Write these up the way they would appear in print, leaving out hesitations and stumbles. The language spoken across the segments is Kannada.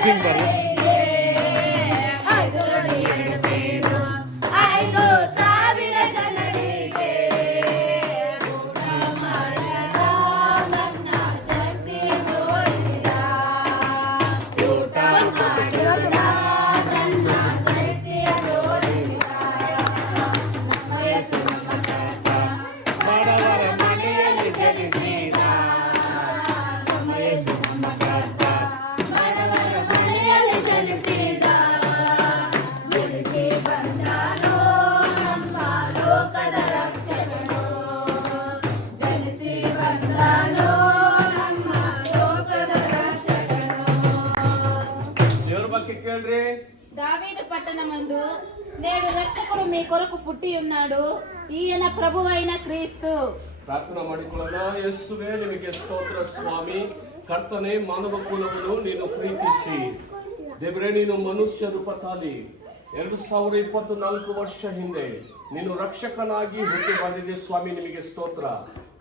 ಮೀಟಿಂಗ್ ಬರಲ್ಲ. దావీదు పట్టణమందు నేడు రక్షకుడు మీ కొరకు పుట్టి ఉన్నాడు, ఈయన ప్రభువైన క్రీస్తు. ಪ್ರಾರ್ಥನಾ ಮಾಡಿಕೊಳ್ಳೋಣ. ಯೇಸುವೇ, ನಿಮಗೆ ಸ್ತೋತ್ರ ಸ್ವಾಮಿ. ಕರ್ತನೆ, ಮಾನವ ಕುಲವನ್ನು ನೀನು ಪ್ರೀತಿಸಿ ದೇವರೇ, ನೀನು ಮನುಷ್ಯ ರೂಪ ತಾಳಿ 2024 ವರ್ಷ ಹಿಂದೆ ನೀನು ರಕ್ಷಕನಾಗಿ ಹುಟ್ಟಿ ಬಂದಿದೆ ಸ್ವಾಮಿ. ನಿಮಗೆ ಸ್ತೋತ್ರ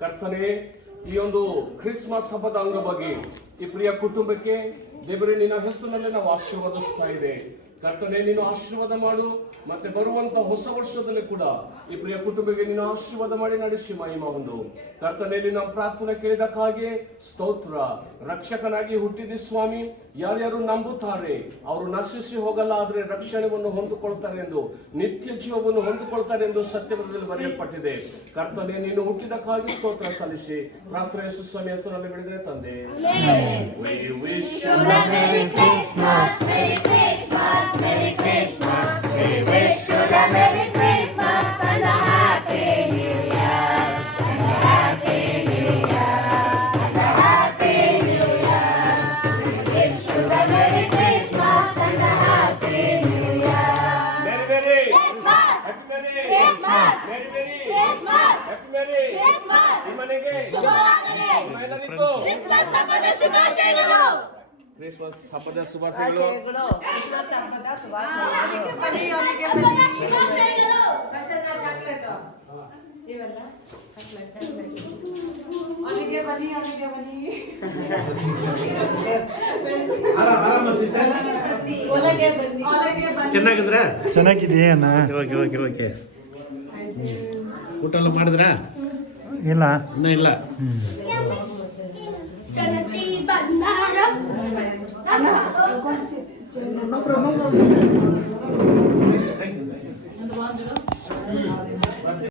ಕರ್ತನೆ. ಈ ಒಂದು ಕ್ರಿಸ್ಮಸ್ ಹಬ್ಬದ ಅಂಗವಾಗಿ ಈ ಪ್ರಿಯ ಕುಟುಂಬಕ್ಕೆ ದೇವರೇ ನಿನ್ನ ಹೆಸರಿನಲ್ಲಿ ನಾವು ಆಶೀರ್ವದಿಸ್ತಾ ಇದೆ. ಕರ್ತನೆ, ನೀನು ಆಶೀರ್ವಾದ ಮಾಡು. ಮತ್ತೆ ಬರುವಂತ ಹೊಸ ವರ್ಷದಲ್ಲಿ ಕೂಡ ಈ ಪ್ರಿಯ ಕುಟುಂಬಕ್ಕೆ ನೀನು ಆಶೀರ್ವಾದ ಮಾಡಿ ನಡೆಸಿ ಮಹಿಮಾ ಹೊಂದು. ಕರ್ತನೆ, ನಿನ್ನ ಪ್ರಾರ್ಥನೆ ಕೇಳಿದಕ್ಕಾಗಿ ಸ್ತೋತ್ರ. ರಕ್ಷಕನಾಗಿ ಹುಟ್ಟಿದ ಸ್ವಾಮಿ, ಯಾರ್ಯಾರು ನಂಬುತ್ತಾರೆ ಅವರು ನಶಿಸಿ ಹೋಗಲ್ಲ, ಆದರೆ ರಕ್ಷಣೆಯನ್ನು ಹೊಂದಿಕೊಳ್ತಾರೆ ಎಂದು, ನಿತ್ಯ ಜೀವವನ್ನು ಹೊಂದಿಕೊಳ್ತಾರೆ ಎಂದು ಸತ್ಯದಲ್ಲಿ ಬರೆಯಲ್ಪಟ್ಟಿದೆ. ಕರ್ತನೆ, ನೀನು ಹುಟ್ಟಿದಕ್ಕಾಗಿ ಸ್ತೋತ್ರ ಸಲ್ಲಿಸಿ ಪ್ರಾರ್ಥನೆ ಯೇಸು ಸ್ವಾಮಿ ಹೆಸರಲ್ಲಿ ಬಿಡಿದ್ರೆ ತಂದೆ. Merry Christmas, we wish you a Merry Christmas and a Happy New Year, and a Happy New Year, and a Happy New Year. We wish you a Merry Christmas and a Happy New Year. Merry Christmas, Happy Merry Christmas, Merry Christmas, Happy Merry Christmas. ನಿಮ್ಮನೆಗೆ ಶುಭವಾಗಲಿ. ಎಲ್ಲರಿಗೂ ಕ್ರಿಸ್ಮಸ್ ಹಬ್ಬದ ಶುಭಾಶಯಗಳು. ಕ್ರಿಸ್ಮಸ್ ಹಬ್ಬದ ಶುಭಾಶಯಗಳು. ಕ್ರಿಸ್ಮಸ್ ಹಬ್ಬದ ಶುಭಾಶಯಗಳು. ಇವೆಲ್ಲ ಅಲ್ಲಿಗೆ ಬನ್ನಿ, ಅಲ್ಲಿಗೆ ಬನ್ನಿ. ಒಳಗೆ ಬನ್ನಿ, ಒಳಗೆ ಬನ್ನಿ. ಚೆನ್ನಾಗಿದ್ರ? ಚೆನ್ನಾಗಿದೆಯಾ ಅಣ್ಣ? Okay okay okay. ಊಟ ಎಲ್ಲ ಮಾಡಿದ್ರ? ಇಲ್ಲ, ಇನ್ನೂ ಇಲ್ಲ. ಕನಸಿ ಬಂದಾರ